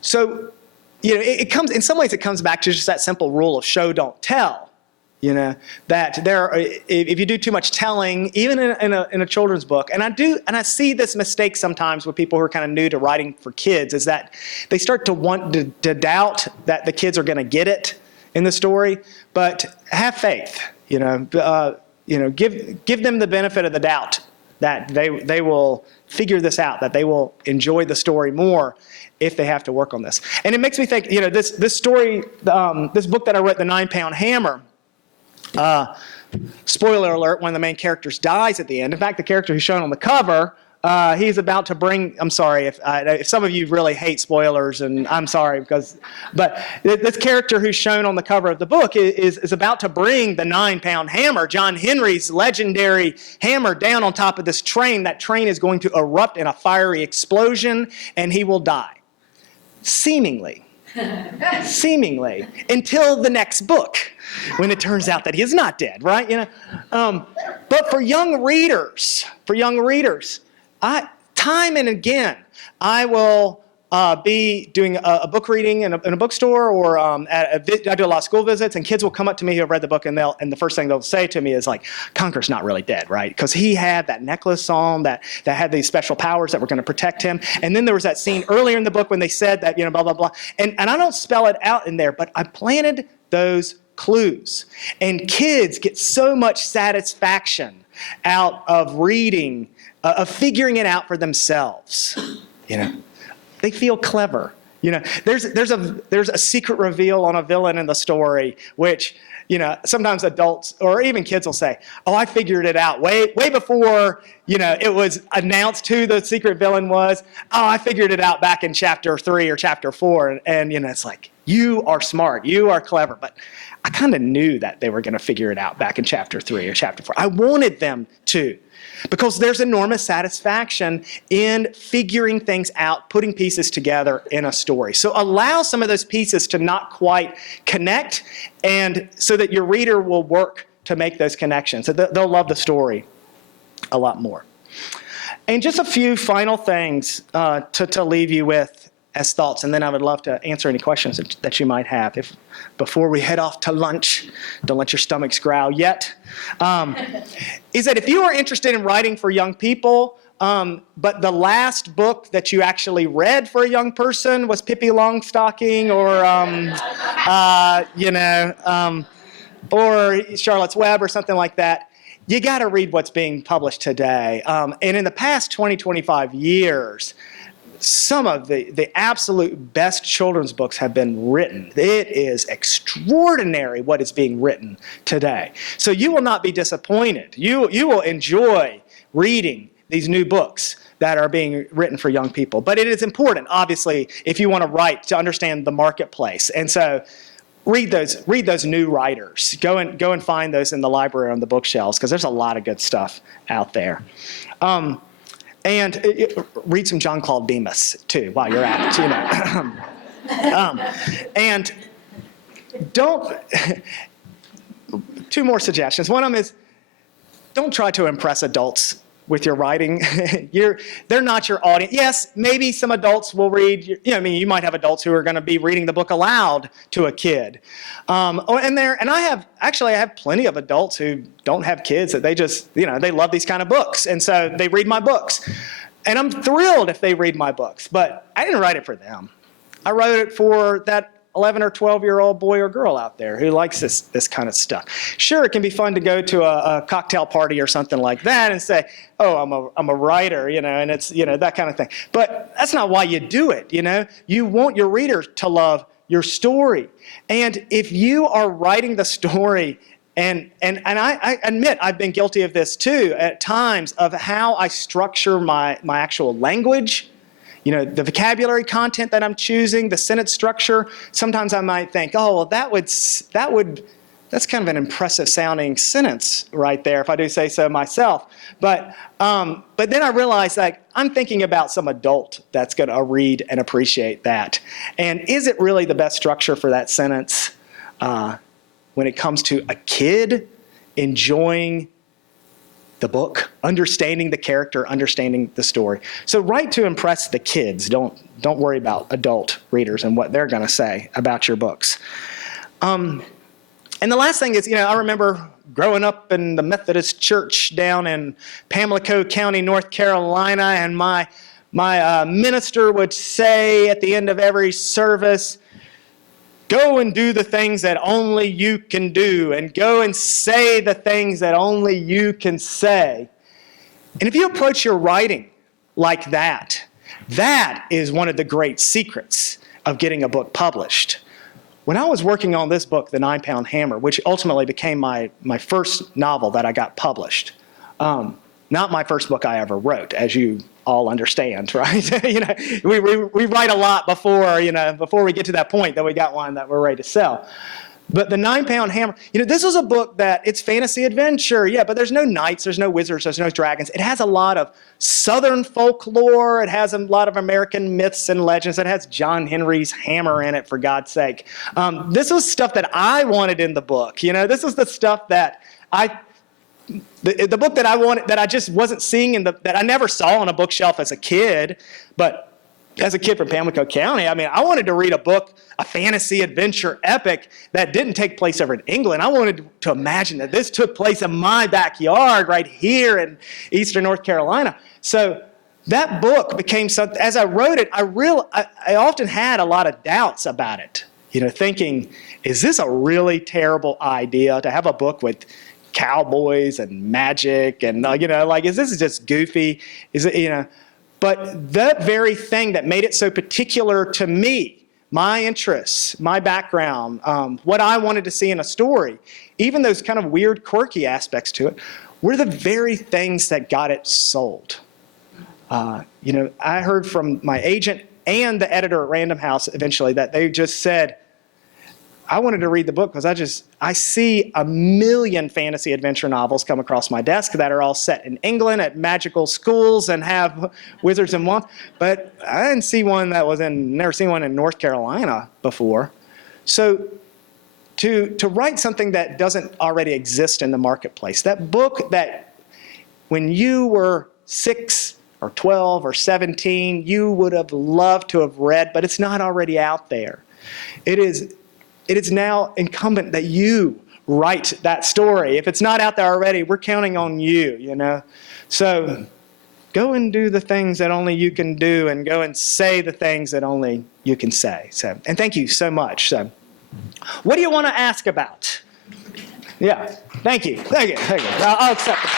So, it comes, in some ways it comes back to just that simple rule of show, don't tell. That if you do too much telling, even in a children's book, and I see this mistake sometimes with people who are kind of new to writing for kids, is that they start to want to doubt that the kids are going to get it in the story. But have faith, give them the benefit of the doubt that they will figure this out, that they will enjoy the story more if they have to work on this. And it makes me think, this story, this book that I wrote, The 9-Pound Hammer. Spoiler alert, one of the main characters dies at the end. In fact, the character who's shown on the cover, he's about to bring, I'm sorry if some of you really hate spoilers, and I'm sorry, but this character who's shown on the cover of the book is about to bring the 9-pound hammer, John Henry's legendary hammer, down on top of this train. That train is going to erupt in a fiery explosion, and he will die. Seemingly, until the next book, when it turns out that he is not dead, right? But for young readers, time and again, I will be doing a book reading in a bookstore, or I do a lot of school visits, and kids will come up to me who have read the book, and the first thing they'll say to me is like, Conker's not really dead, right? Because he had that necklace on that had these special powers that were going to protect him. And then there was that scene earlier in the book when they said that, blah, blah, blah. And I don't spell it out in there, but I planted those clues. And kids get so much satisfaction out of reading, of figuring it out for themselves, They feel clever. There's a secret reveal on a villain in the story, which, sometimes adults or even kids will say, oh, I figured it out way before, it was announced who the secret villain was. Oh, I figured it out back in chapter 3 or chapter 4. And it's like, you are smart, you are clever. But I kind of knew that they were going to figure it out back in chapter 3 or chapter 4. I wanted them to. Because there's enormous satisfaction in figuring things out, putting pieces together in a story. So allow some of those pieces to not quite connect, and so that your reader will work to make those connections. So they'll love the story a lot more. And just a few final things to leave you with as thoughts, and then I would love to answer any questions that you might have before we head off to lunch. Don't let your stomachs growl yet. Is that if you are interested in writing for young people, but the last book that you actually read for a young person was Pippi Longstocking, or Charlotte's Web or something like that, you got to read what's being published today. And in the past 20, 25 years, some of the absolute best children's books have been written. It is extraordinary what is being written today. So you will not be disappointed. You will enjoy reading these new books that are being written for young people. But it is important, obviously, if you want to write, to understand the marketplace. And so read those new writers. Go and find those in the library on the bookshelves, because there's a lot of good stuff out there. And read some John Claude Bemis, too, while you're at it, and don't, two more suggestions. One of them is, don't try to impress adults with your writing. They're not your audience. Yes, maybe some adults will read, you might have adults who are going to be reading the book aloud to a kid. And I have plenty of adults who don't have kids that they just, they love these kind of books. And so they read my books. And I'm thrilled if they read my books, but I didn't write it for them. I wrote it for that 11 or 12-year-old boy or girl out there who likes this kind of stuff. Sure, it can be fun to go to a cocktail party or something like that and say, oh, I'm a writer, and it's, that kind of thing. But that's not why you do it, You want your reader to love your story. And if you are writing the story, and I admit I've been guilty of this too at times, of how I structure my actual language, the vocabulary content that I'm choosing, the sentence structure. Sometimes I might think, oh, well, that's kind of an impressive sounding sentence right there, if I do say so myself. But then I realize that I'm thinking about some adult that's going to read and appreciate that. And is it really the best structure for that sentence when it comes to a kid enjoying the book, understanding the character, understanding the story. So write to impress the kids. Don't worry about adult readers and what they're going to say about your books. And the last thing is, I remember growing up in the Methodist church down in Pamlico County, North Carolina, and my minister would say at the end of every service, go and do the things that only you can do, and go and say the things that only you can say. And if you approach your writing like that, that is one of the great secrets of getting a book published. When I was working on this book, The 9-Pound Hammer, which ultimately became my first novel that I got published, not my first book I ever wrote, as you all understand, right? We write a lot before we get to that point that we got one that we're ready to sell. But The 9-Pound Hammer, this was a book that it's fantasy adventure, yeah, but there's no knights, there's no wizards, there's no dragons. It has a lot of Southern folklore. It has a lot of American myths and legends. It has John Henry's hammer in it, for God's sake. This was stuff that I wanted in the book. This was the stuff that the book that I wanted, that I just wasn't seeing that I never saw on a bookshelf as a kid. But as a kid from Pamlico County, I wanted to read a book, a fantasy adventure epic that didn't take place over in England. I wanted to imagine that this took place in my backyard right here in eastern North Carolina. So that book became something, as I wrote it, I often had a lot of doubts about it. Thinking, is this a really terrible idea to have a book with cowboys and magic and, is this just goofy? Is it, But that very thing that made it so particular to me, my interests, my background, what I wanted to see in a story, even those kind of weird, quirky aspects to it, were the very things that got it sold. I heard from my agent and the editor at Random House eventually that they just said, I wanted to read the book because I see a million fantasy adventure novels come across my desk that are all set in England at magical schools and have wizards and wands, but I didn't see one never seen one in North Carolina before. So to write something that doesn't already exist in the marketplace, that book that when you were 6 or 12 or 17, you would have loved to have read, but it's not already out there. It is now incumbent that you write that story. If it's not out there already, we're counting on you, So go and do the things that only you can do, and go and say the things that only you can say. So, and thank you so much. So, what do you want to ask about? Yeah, thank you. I'll accept it.